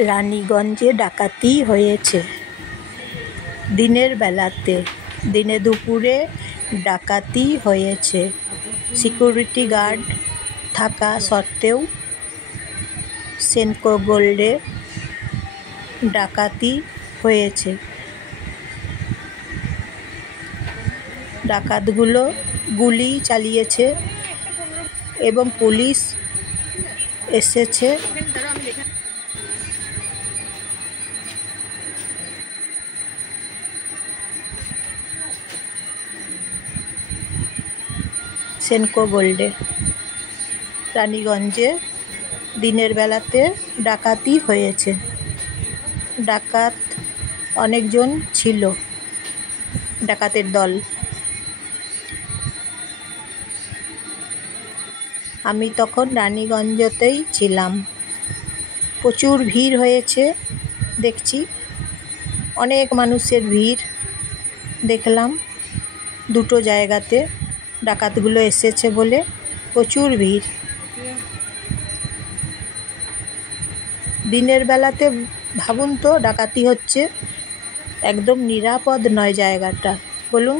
রানীগঞ্জে ডাকাতি হয়েছে দিনের বেলাতে। দিনে দুপুরে ডাকাতি হয়েছে। সিকিউরিটি গার্ড থাকা সত্ত্বেও সেনকো গোল্ডে ডাকাতি হয়েছে। ডাকাতগুলো গুলি চালিয়েছে এবং পুলিশ এসেছে। সেনকো গোল্ডে রানীগঞ্জে দিনের বেলাতে ডাকাতি হয়েছে। ডাকাত অনেকজন ছিল, ডাকাতের দল। আমি তখন রানীগঞ্জতেই ছিলাম। প্রচুর ভিড় হয়েছে দেখছি, অনেক মানুষের ভিড় দেখলাম। দুটো জায়গাতে ডাকাতগুলো এসেছে বলে প্রচুর ভিড়। দিনের বেলাতে ভাবুন তো, ডাকাতি হচ্ছে, একদম নিরাপদ নয় জায়গাটা, বলুন।